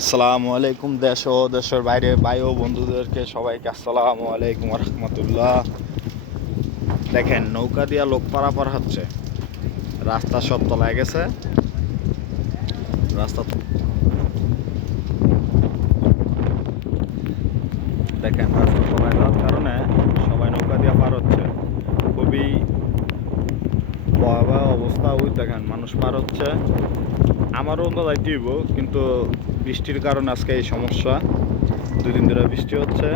আসসালামু আলাইকুম। দেশ ও দেশের বাইরে ভাই ও বন্ধুদেরকে সবাইকে আসসালামু আলাইকুম রহমতুল্লাহ। দেখেন নৌকা দিয়া লোক পারাপার হচ্ছে, রাস্তা সব তলায় গেছে। রাস্তা দেখেন রাস্তা তলায় যাওয়ার কারণে সবাই নৌকা দিয়া পার হচ্ছে। খুবই ভয়াবহ অবস্থা। ওই দেখেন মানুষ পার হচ্ছে। আমারও তো যাইতে হইব, কিন্তু বৃষ্টির কারণে আজকে এই সমস্যা। 2 দিন ধরে বৃষ্টি হচ্ছে,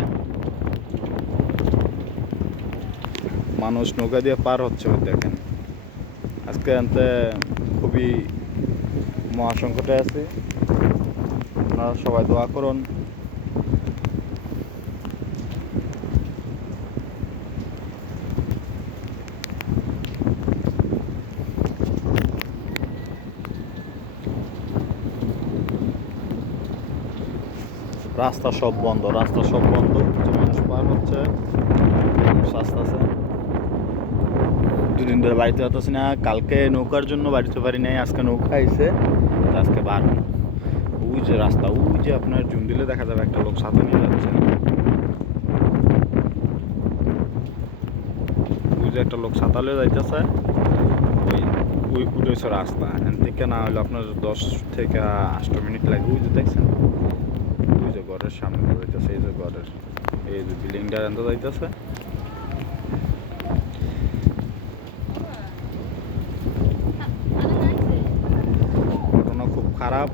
মানুষ নৌকা দিয়ে পার হচ্ছে। ওই দেখেন আজকে আনতে খুবই মহাসংকটে আছি। আপনারা সবাই দোয়া করুন। রাস্তা সব বন্ধ, রাস্তা সব বন্ধ, মানুষ পার হচ্ছে, মানুষ আসতেছে। 2 দিন ধরে বাড়িতে আসতেছি না। কালকে নৌকার জন্য বাড়িতে পারি নাই, আজকে নৌকা আইছে, আজকে বার। ওই যে রাস্তা, ওই যে আপনার জুম দিলে দেখা যাবে একটা লোক ছাতা নিয়ে যাচ্ছে। ওই যে একটা লোক ছাতা নিয়ে যাইতেছে। ওই ওই উঠেছে রাস্তা এখান থেকে, না হলে আপনার 10 থেকে 8 মিনিট লাগে। ওই যে দেখছেন, ওই যে ঘরের সামনে যাইতেছে, এই যে ঘরের এই যে বিল্ডিংটা এনতে যাইতেছে। ঘটনা খুব খারাপ।